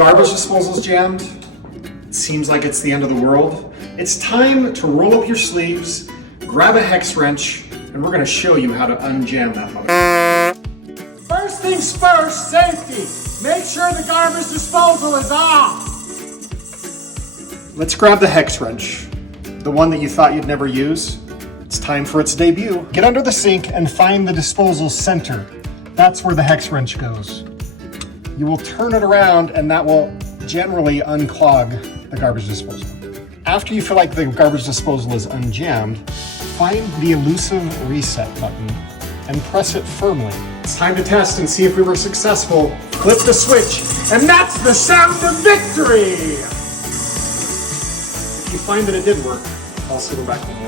garbage disposal's jammed. It seems like it's the end of the world. It's time to roll up your sleeves, grab a hex wrench, and we're gonna show you how to unjam that mother. First things first, safety. Make sure the garbage disposal is off. Let's grab the hex wrench, the one that you thought you'd never use. It's time for its debut. Get under the sink and find the disposal center. That's where the hex wrench goes. You will turn it around and that will generally unclog the garbage disposal. After you feel like the garbage disposal is unjammed, find the elusive reset button and press it firmly. It's time to test and see if we were successful. Flip the switch, and that's the sound of victory! If you find that it did work, call SilverBack.